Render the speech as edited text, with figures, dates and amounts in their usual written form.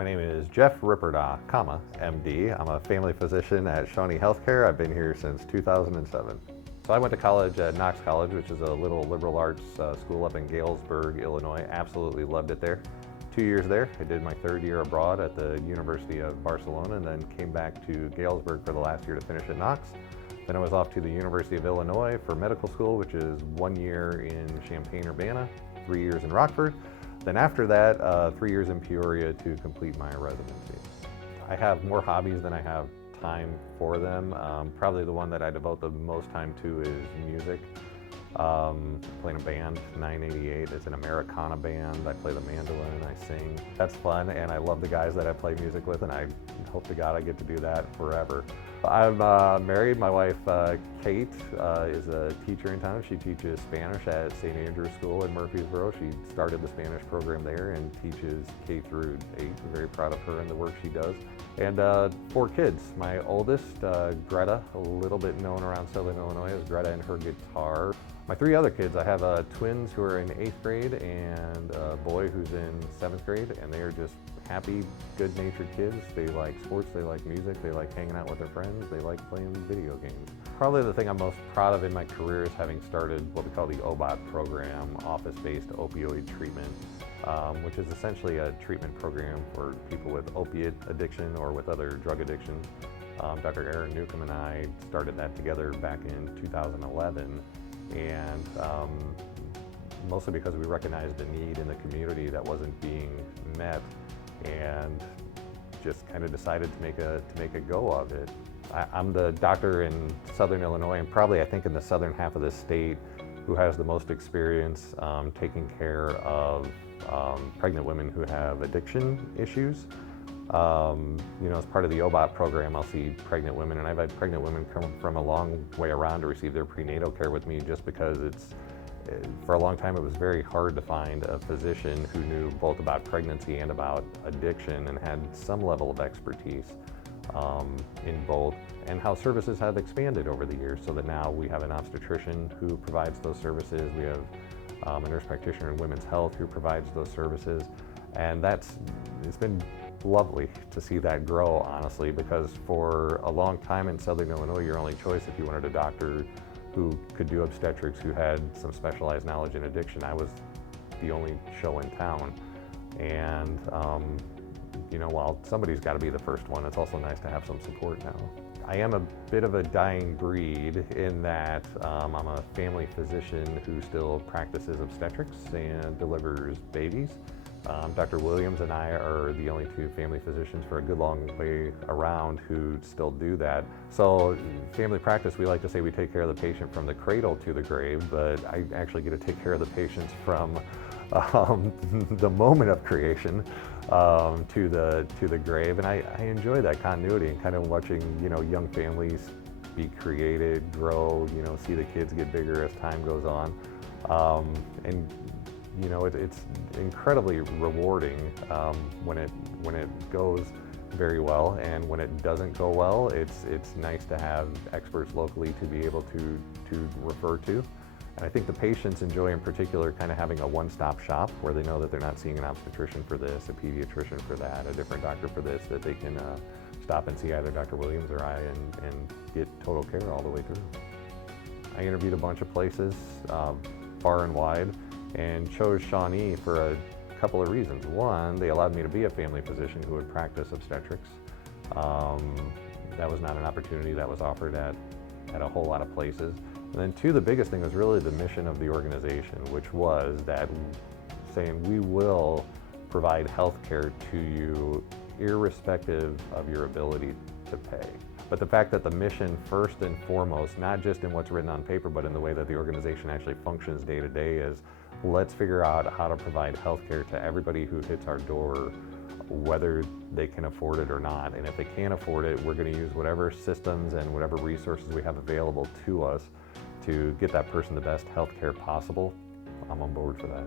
My name is Jeff Ripperda, MD. I'm a family physician at Shawnee Healthcare. I've been here since 2007. So I went to college at Knox College, which is a little liberal arts school up in Galesburg, Illinois. Absolutely loved it there. 2 years there. I did my third year abroad at the University of Barcelona and then came back to Galesburg for the last year to finish at Knox. Then I was off to the University of Illinois for medical school, which is 1 year in Champaign-Urbana, 3 years in Rockford. Then after that, 3 years in Peoria to complete my residency. I have more hobbies than I have time for them. Probably the one that I devote the most time to is music. Playing a band, 988. It's an Americana band. I play the mandolin, I sing. That's fun, and I love the guys that I play music with, and I hope to God I get to do that forever. I'm married. My wife, Kate, is a teacher in town. She teaches Spanish at St. Andrew's School in Murphysboro. She started the Spanish program there and teaches K through 8. I'm very proud of her and the work she does. And 4 kids. My oldest, Greta, a little bit known around Southern Illinois as Greta and her guitar. My 3 other kids, I have twins who are in 8th grade and a boy who's in 7th grade, and they are just happy, good-natured kids. They like sports, they like music, they like hanging out with their friends, they like playing video games. Probably the thing I'm most proud of in my career is having started what we call the OBT Program, Office-Based Opioid Treatment, which is essentially a treatment program for people with opiate addiction or with other drug addictions. Dr. Aaron Newcomb and I started that together back in 2011, and mostly because we recognized the need in the community that wasn't being met, and just kind of decided to make a go of it. I'm the doctor in Southern Illinois, and probably I think in the southern half of the state, who has the most experience taking care of pregnant women who have addiction issues. As part of the OBT program, I'll see pregnant women, and I've had pregnant women come from a long way around to receive their prenatal care with me, just because for a long time it was very hard to find a physician who knew both about pregnancy and about addiction and had some level of expertise in both, and how services have expanded over the years, so that now we have an obstetrician who provides those services. We have a nurse practitioner in women's health who provides those services, and it's been lovely to see that grow, honestly, because for a long time in Southern Illinois, your only choice if you wanted a doctor who could do obstetrics, who had some specialized knowledge in addiction, I was the only show in town. And while somebody's got to be the first one, it's also nice to have some support now. I am a bit of a dying breed in that I'm a family physician who still practices obstetrics and delivers babies. Dr. Williams and I are the only 2 family physicians for a good long way around who still do that. So family practice, we like to say we take care of the patient from the cradle to the grave, but I actually get to take care of the patients from the moment of creation to the grave, and I enjoy that continuity and kind of watching young families be created, grow, see the kids get bigger as time goes on, and it's incredibly rewarding when it goes very well, and when it doesn't go well, it's nice to have experts locally to be able to refer to. And I think the patients enjoy, in particular, kind of having a one-stop shop where they know that they're not seeing an obstetrician for this, a pediatrician for that, a different doctor for this, that they can stop and see either Dr. Williams or I and get total care all the way through. I interviewed a bunch of places far and wide, and chose Shawnee for a couple of reasons. One, they allowed me to be a family physician who would practice obstetrics. That was not an opportunity that was offered at a whole lot of places. And then 2, the biggest thing was really the mission of the organization, which was that saying we will provide health care to you irrespective of your ability to pay. But the fact that the mission, first and foremost, not just in what's written on paper, but in the way that the organization actually functions day to day, is let's figure out how to provide health care to everybody who hits our door, whether they can afford it or not. And if they can't afford it, we're going to use whatever systems and whatever resources we have available to us to get that person the best health care possible. I'm on board for that.